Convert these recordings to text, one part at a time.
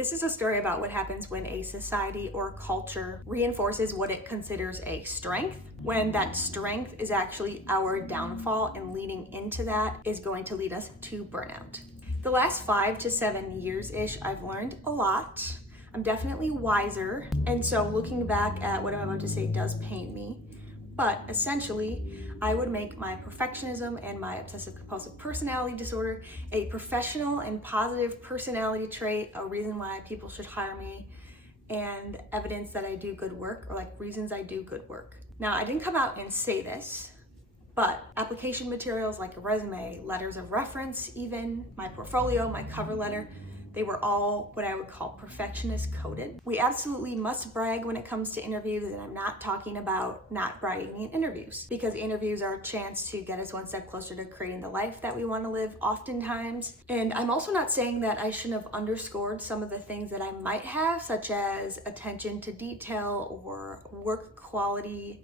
This is a story about what happens when a society or culture reinforces what it considers a strength, when that strength is actually our downfall, and leading into that is going to lead us to burnout. The last 5 to 7 years-ish, I've learned a lot. I'm definitely wiser, and so looking back at what I'm about to say does pain me, but essentially, I would make my perfectionism and my obsessive compulsive personality disorder a professional and positive personality trait, a reason why people should hire me, and evidence that I do good work, or like reasons I do good work. Now, I didn't come out and say this, but application materials like a resume, letters of reference, even my portfolio, my cover letter, they were all what I would call perfectionist coded. We absolutely must brag when it comes to interviews, and I'm not talking about not bragging in interviews, because interviews are a chance to get us one step closer to creating the life that we want to live oftentimes. And I'm also not saying that I shouldn't have underscored some of the things that I might have, such as attention to detail or work quality,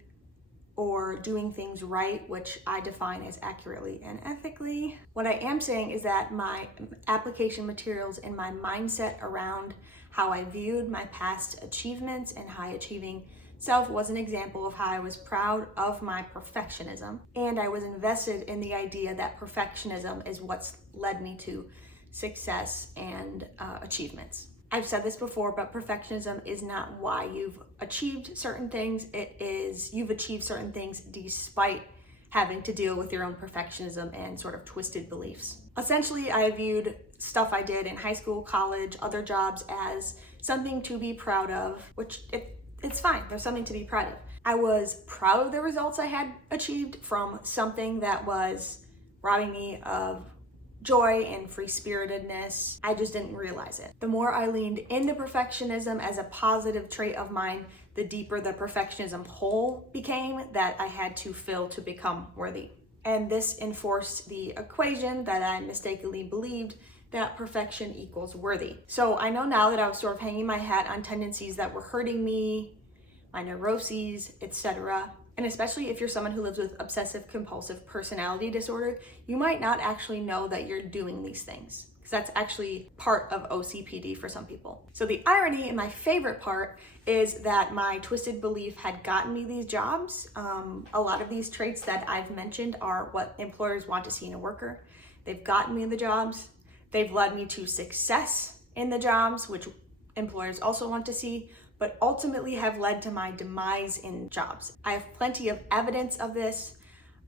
or doing things right, which I define as accurately and ethically. What I am saying is that my application materials and my mindset around how I viewed my past achievements and high achieving self was an example of how I was proud of my perfectionism, and I was invested in the idea that perfectionism is what's led me to success and achievements. I've said this before, but perfectionism is not why you've achieved certain things. It is you've achieved certain things despite having to deal with your own perfectionism and sort of twisted beliefs. Essentially, I viewed stuff I did in high school, college, other jobs as something to be proud of, which it's fine. There's something to be proud of. I was proud of the results I had achieved from something that was robbing me of joy and free-spiritedness. I just didn't realize it. The more I leaned into perfectionism as a positive trait of mine, the deeper the perfectionism hole became that I had to fill to become worthy. And this enforced the equation that I mistakenly believed, that perfection equals worthy. So I know now that I was sort of hanging my hat on tendencies that were hurting me, my neuroses, etc. And especially if you're someone who lives with obsessive compulsive personality disorder, you might not actually know that you're doing these things, because that's actually part of OCPD for some people. So the irony, and my favorite part, is that my twisted belief had gotten me these jobs. A lot of these traits that I've mentioned are what employers want to see in a worker. They've gotten me the jobs. They've led me to success in the jobs, which employers also want to see, but ultimately have led to my demise in jobs. I have plenty of evidence of this.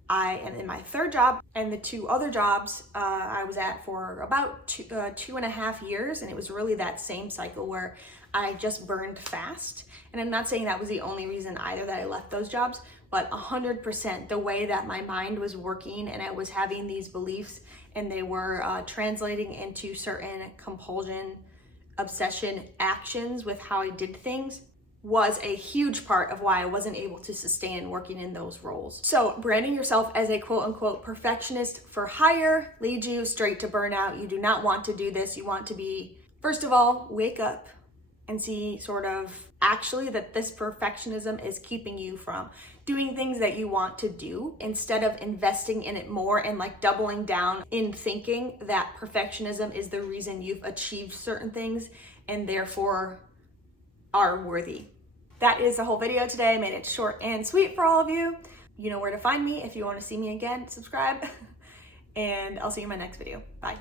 I am in my 3rd job, and the 2 other jobs I was at for about 2.5 years, and it was really that same cycle where I just burned fast. And I'm not saying that was the only reason either that I left those jobs, but 100% the way that my mind was working, and I was having these beliefs, and they were translating into certain compulsion, obsession actions with how I did things, was a huge part of why I wasn't able to sustain working in those roles. So branding yourself as a quote unquote perfectionist for hire leads you straight to burnout. You do not want to do this. You want to be, first of all, wake up and see sort of actually that this perfectionism is keeping you from doing things that you want to do, instead of investing in it more and like doubling down in thinking that perfectionism is the reason you've achieved certain things and therefore are worthy. That is the whole video today. I made it short and sweet for all of you. You know where to find me if you want to see me again. Subscribe, and I'll see you in my next video. Bye.